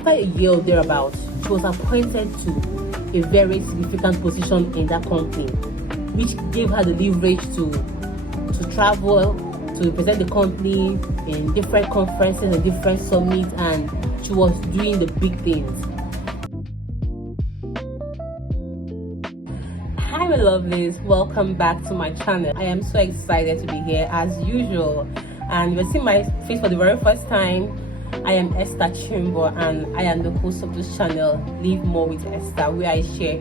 After a year or thereabouts, he was appointed to a very significant position in that company, which gave her the leverage to travel, to represent the company in different conferences and different summits, and she was doing the big things. Hi my lovelies, welcome back to my channel. I am so excited to be here as usual, and you're seeing my face for the very first time. I am Esther Chimbo, and I am the host of this channel, Live More with Esther, where I share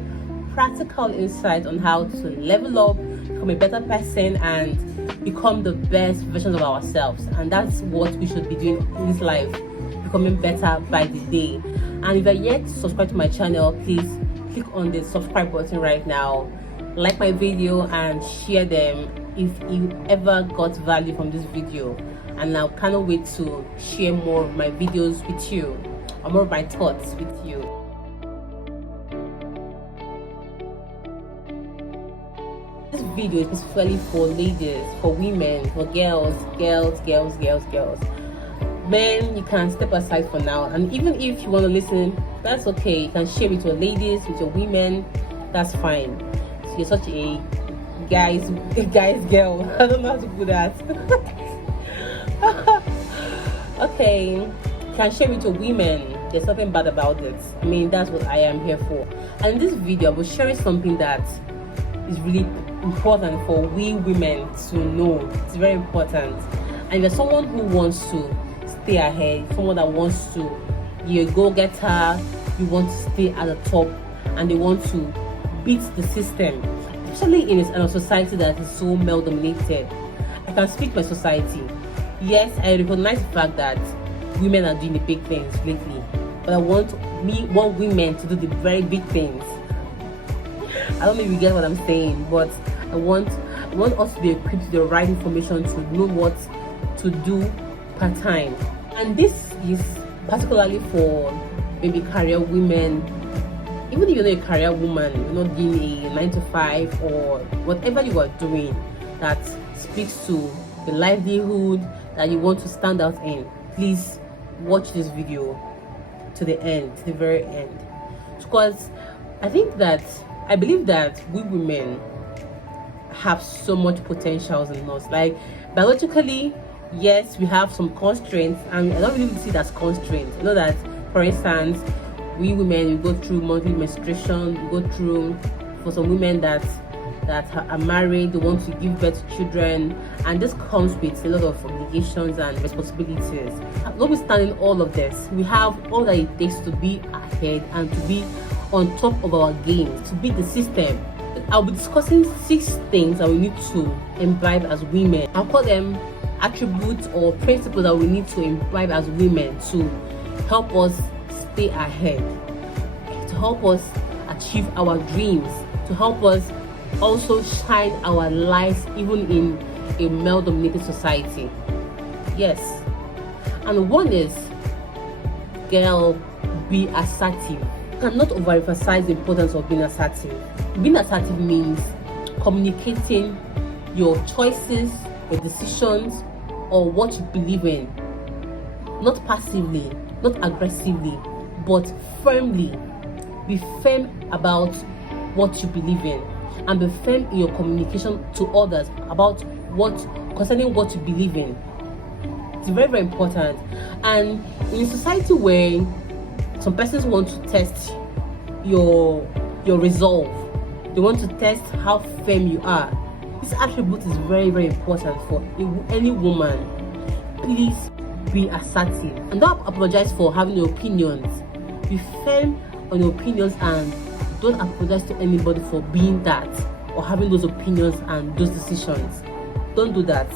practical insights on how to level up, become a better person, and become the best versions of ourselves. And that's what we should be doing in this life, becoming better by the day. And if you're yet to subscribe to my channel, please click on the subscribe button right now, like my video and share them if you ever got value from this video. And I cannot wait to share more of my videos with you, or more of my thoughts with you. This video is especially for ladies, for women, for girls. Men, you can step aside for now, and even if you want to listen, that's okay. You can share with your ladies, with your women, that's fine. So you're such a guy's girl. I don't know how to put that. Okay, you can share with your women. There's nothing bad about it. I mean, that's what I am here for. And in this video, I will share something that is really important for we women to know. It's very important. And if you're someone who wants to stay ahead, someone that wants to be a go-getter, you want to stay at the top, and they want to beat the system, especially in a society that is so male-dominated. I can speak for society. Yes, I recognize the fact that women are doing the big things lately, but I want women to do the very big things. I don't know if you get what I'm saying, but I want us to be equipped with the right information to know what to do part time. And this is particularly for maybe career women. Even if you're not a career woman, you're not doing a 9 to 5 or whatever you are doing that speaks to the livelihood that you want to stand out in, please watch this video to the end, to the very end, because I believe that we women have so much potentials in us. Like, biologically, yes, we have some constraints, and I don't really see it as constraints. I know that, for instance, we women, we go through monthly menstruation, we go through, for some women that are married, they want to give birth to children, and this comes with a lot of obligations and responsibilities. Notwithstanding all of this, we have all that it takes to be ahead and to be on top of our game, to beat the system. I'll be discussing 6 things that we need to imbibe as women. I'll call them attributes or principles that we need to imbibe as women to help us stay ahead, to help us achieve our dreams, to help us also shine our lights even in a male-dominated society. Yes. And one is, girl, be assertive. I cannot overemphasize the importance of being assertive. Being assertive means communicating your choices, your decisions, or what you believe in. Not passively, not aggressively, but firmly. Be firm about what you believe in, and be firm in your communication to others about concerning what you believe in. It's very, very important. And in a society where some persons want to test your resolve, they want to test how firm you are, this attribute is very, very important for any woman. Please be assertive, and don't apologize for having your opinions. Be firm on your opinions, and don't apologize to anybody for being that or having those opinions and those decisions. Don't do that.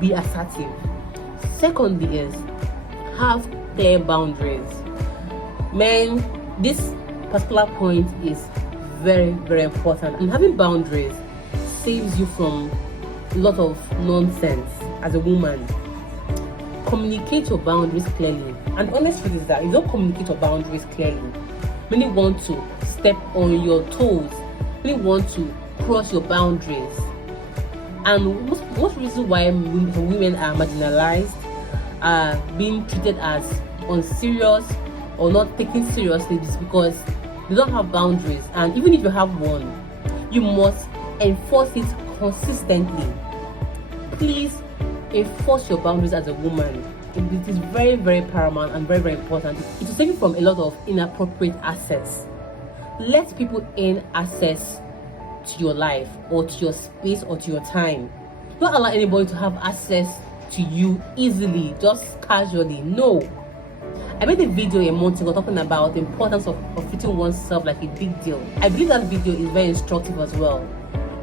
Be assertive. Secondly is, have clear boundaries. Men, this particular point is very, very important, and having boundaries saves you from a lot of nonsense as a woman. Communicate your boundaries clearly. And honest truth is that if you don't communicate your boundaries clearly, many want to step on your toes, many want to cross your boundaries. And most reason why women are marginalized, are being treated as unserious, or not taken seriously is because they don't have boundaries. And even if you have one, you must enforce it consistently. Please enforce your boundaries as a woman. It is very, very paramount and very, very important. It will save you from a lot of inappropriate access. Let people in access to your life or to your space or to your time. Don't allow anybody to have access to you easily, just casually. No. I made a video a month ago talking about the importance of treating oneself like a big deal. I believe that video is very instructive as well.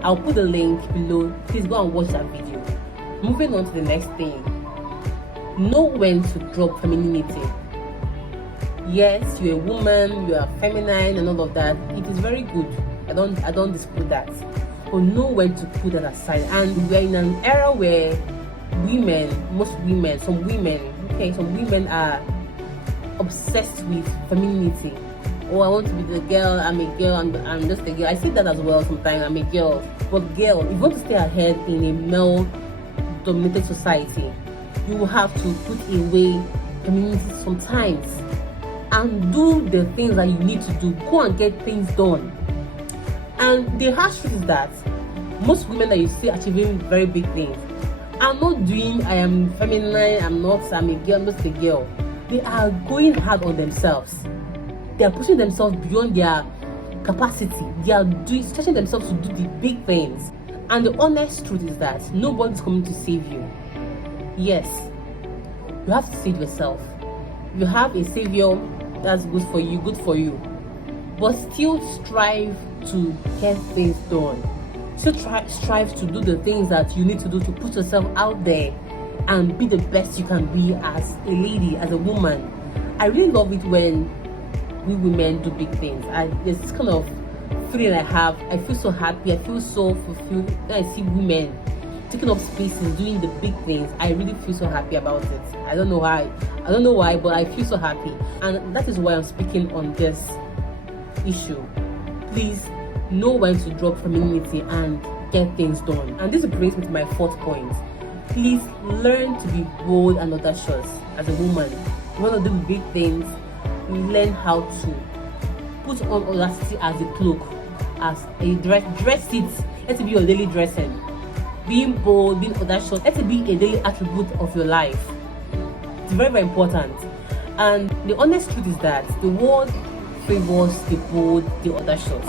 I'll put the link below. Please go and watch that video. Moving on to the next thing. Know when to drop femininity. Yes, you're a woman, you are feminine and all of that. It is very good. I don't dispute that. But know when to put that aside. And we're in an era where some women are obsessed with femininity. Oh, I want to be the girl, I'm a girl, I'm just a girl. I see that as well sometimes, I'm a girl. But girl, if you want to stay ahead in a male-dominated society, you will have to put away femininity sometimes and do the things that you need to do. Go and get things done. And the harsh truth is that most women that you see achieving very big things are not doing, I am feminine, I'm a girl, I'm just a girl. They are going hard on themselves. They are pushing themselves beyond their capacity. They are stretching themselves to do the big things. And the honest truth is that nobody's coming to save you. Yes, you have to save yourself. You have a savior that's good for you. But still strive to get things done. Still strive to do the things that you need to do to put yourself out there and be the best you can be as a lady, as a woman. I really love it when we women do big things. There's this kind of feeling I have. I feel so happy. I feel so fulfilled when I see women taking up spaces, doing the big things. I really feel so happy about it. I don't know why, but I feel so happy. And that is why I'm speaking on this issue. Please know when to drop femininity and get things done. And this brings me to my fourth point. Please learn to be bold and audacious as a woman. You want to do big things, learn how to put on audacity as a cloak, as a dress it. Let it be your daily dressing. Being bold, being audacious, let it be a daily attribute of your life. It's very, very important. And the honest truth is that the world favors the bold, the audacious.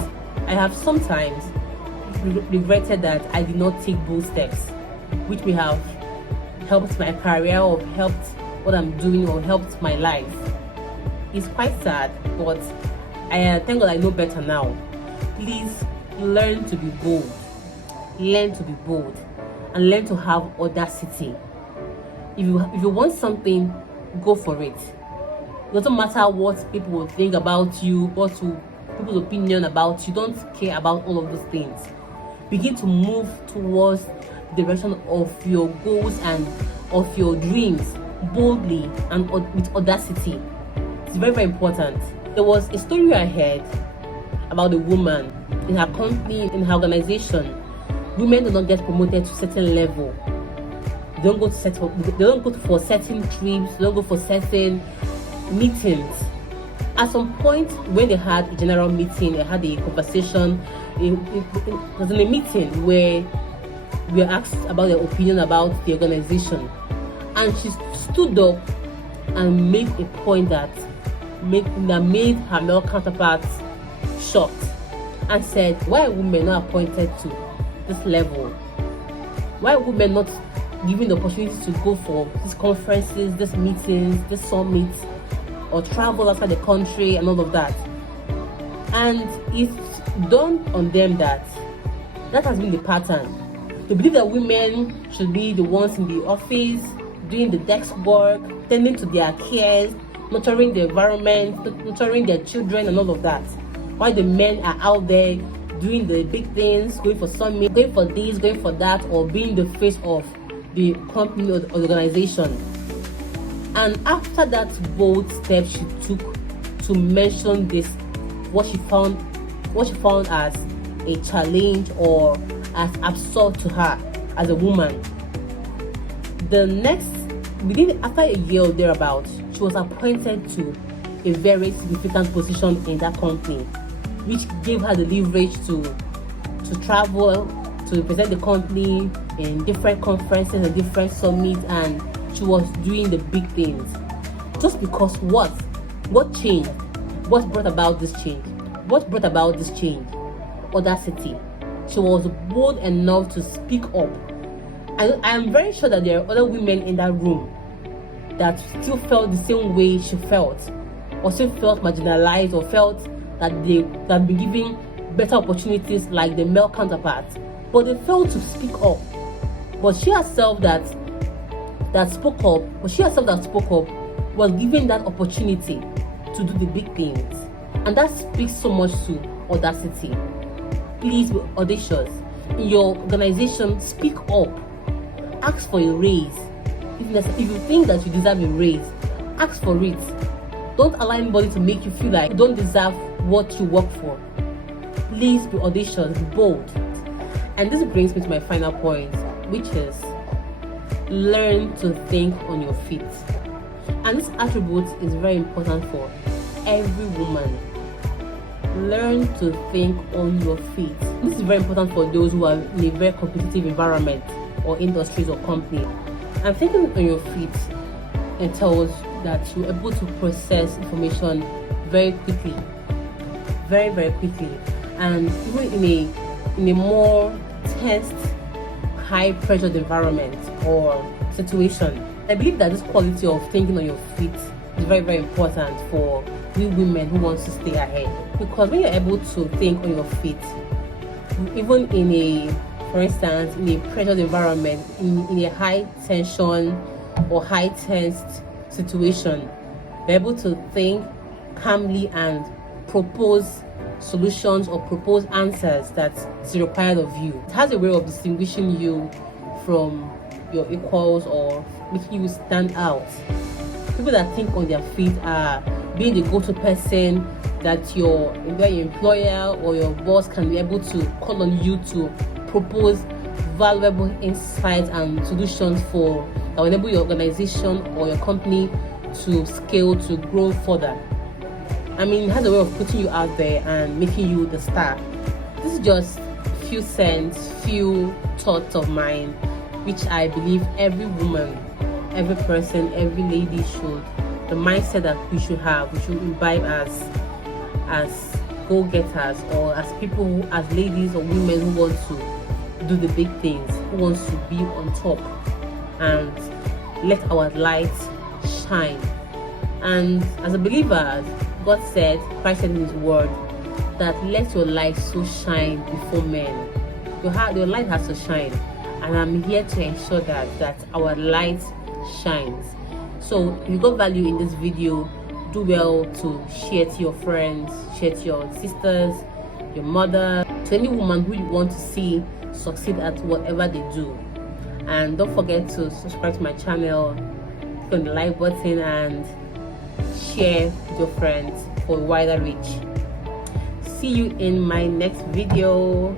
I have sometimes regretted that I did not take bold steps, which may have helped my career or helped what I'm doing or helped my life. It's quite sad, but I thank God I know better now. Please learn to be bold. Learn to be bold and learn to have audacity. If you want something, go for it. It doesn't matter what people will think about you, people's opinion about you. Don't care about all of those things. Begin to move towards the direction of your goals and of your dreams boldly and with audacity. It's very, very important. There was a story I heard about a woman in her company, in her organization. Women do not get promoted to a certain level. They don't go for certain trips. They don't go for certain meetings. At some point, when they had a general meeting, they had a conversation. It was in a meeting where we were asked about their opinion about the organization, and she stood up and made a point that made her male counterparts shocked and said, "Why are women not appointed to this level? Why are women not given the opportunity to go for these conferences, these meetings, these summits, or travel outside the country and all of that?" And it's dawned on them that has been the pattern. They believe that women should be the ones in the office, doing the desk work, tending to their cares, nurturing the environment, nurturing their children and all of that. While the men are out there doing the big things, going for summit, going for this, going for that, or being the face of the company or the organization. And after that bold step she took to mention this, what she found as a challenge or as absurd to her as a woman, after a year or thereabout, she was appointed to a very significant position in that company, which gave her the leverage to travel, to represent the company in different conferences and different summits, and she was doing the big things. Just because what changed? What brought about this change? What brought about this change? Audacity. She was bold enough to speak up. And I'm very sure that there are other women in that room that still felt the same way she felt, or still felt marginalized, or felt that they had been given better opportunities like the male counterparts, but they failed to speak up. But she herself that spoke up was given that opportunity to do the big things. And that speaks so much to audacity. Please be audacious. In your organization, speak up. Ask for a raise. If you think that you deserve a raise, ask for it. Don't allow anybody to make you feel like you don't deserve what you work for. Please be audacious, be bold. And this brings me to my final point, which is learn to think on your feet. And this attribute is very important for every woman. Learn to think on your feet. This is very important for those who are in a very competitive environment or industries or company. And thinking on your feet entails that you're able to process information very quickly, very, very quickly. And even in a more tensed, high-pressured environment or situation, I believe that this quality of thinking on your feet is very, very important for we women who want to stay ahead. Because when you're able to think on your feet, even for instance, in a pressured environment, in a high tension or high tensed situation, you're able to think calmly and propose solutions or propose answers that is required of you. It has a way of distinguishing you from your equals or making you stand out. People that think on their feet are being the go-to person that your employer or your boss can be able to call on you to propose valuable insights and solutions that will enable your organization or your company to scale, to grow further. I mean, it has a way of putting you out there and making you the star. This is just few cents, few thoughts of mine, which I believe every woman, every person, every lady should, the mindset that we should have, we should imbibe as go-getters, or as people, as ladies or women who want to do the big things, who wants to be on top and let our light shine. And as a believer, God said, Christ said in his word, that let your light so shine before men. Your light has to shine, and I'm here to ensure that our light shines. So if you got value in this video, do well to share to your friends, share to your sisters, your mother, to any woman who you want to see succeed at whatever they do. And don't forget to subscribe to my channel, click on the like button, and share with your friends for a wider reach. See you in my next video.